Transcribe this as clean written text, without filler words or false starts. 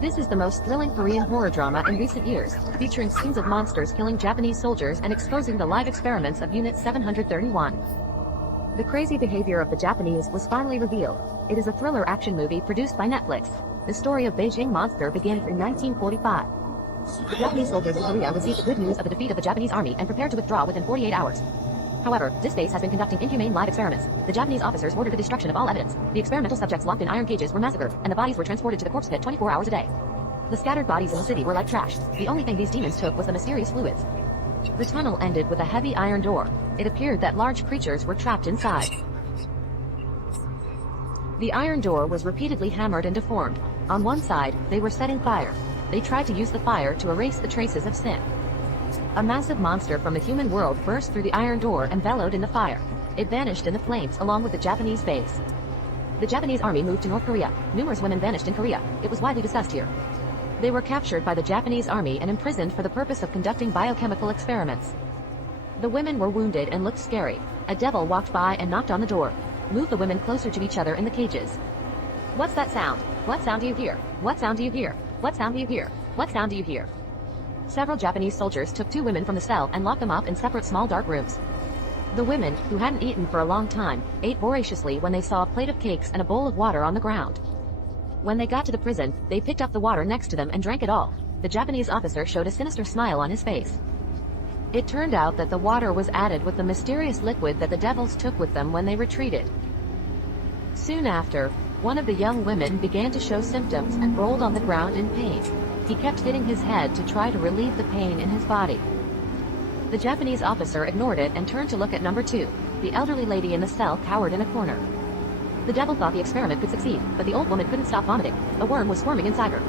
This is the most thrilling Korean horror drama in recent years, featuring scenes of monsters killing Japanese soldiers and exposing the live experiments of Unit 731. The crazy behavior of the Japanese was finally revealed. It is a thriller action movie produced by Netflix. The story of Beijing Monster begins in 1945. The Japanese soldiers in Korea received the good news of the defeat of the Japanese army and prepared to withdraw within 48 hours. However, this base has been conducting inhumane live experiments. The Japanese officers ordered the destruction of all evidence. The experimental subjects locked in iron cages were massacred, and the bodies were transported to the corpse pit 24 hours a day. The scattered bodies in the city were like trash. The only thing these demons took was the mysterious fluids. The tunnel ended with a heavy iron door. It appeared that large creatures were trapped inside. The iron door was repeatedly hammered and deformed. On one side, they were setting fire. They tried to use the fire to erase the traces of sin. A massive monster from the human world burst through the iron door and bellowed in the fire. It vanished in the flames along with the Japanese base. The Japanese army moved to North Korea. Numerous women vanished in Korea. It was widely discussed here. They were captured by the Japanese army and imprisoned for the purpose of conducting biochemical experiments. The women were wounded and looked scary. A devil walked by and knocked on the door. Move the women closer to each other in the cages. What's that sound? What sound do you hear? What sound do you hear? What sound do you hear? What sound do you hear? Several Japanese soldiers took 2 women from the cell and locked them up in separate small dark rooms. The women, who hadn't eaten for a long time, ate voraciously when they saw a plate of cakes and a bowl of water on the ground. When they got to the prison, they picked up the water next to them and drank it all. The Japanese officer showed a sinister smile on his face. It turned out that the water was added with the mysterious liquid that the devils took with them when they retreated. Soon after, one of the young women began to show symptoms and rolled on the ground in pain. He kept hitting his head to try to relieve the pain in his body. The Japanese officer ignored it and turned to look at number 2. The elderly lady in the cell cowered in a corner. The devil thought the experiment could succeed, but the old woman couldn't stop vomiting. A worm was squirming inside her.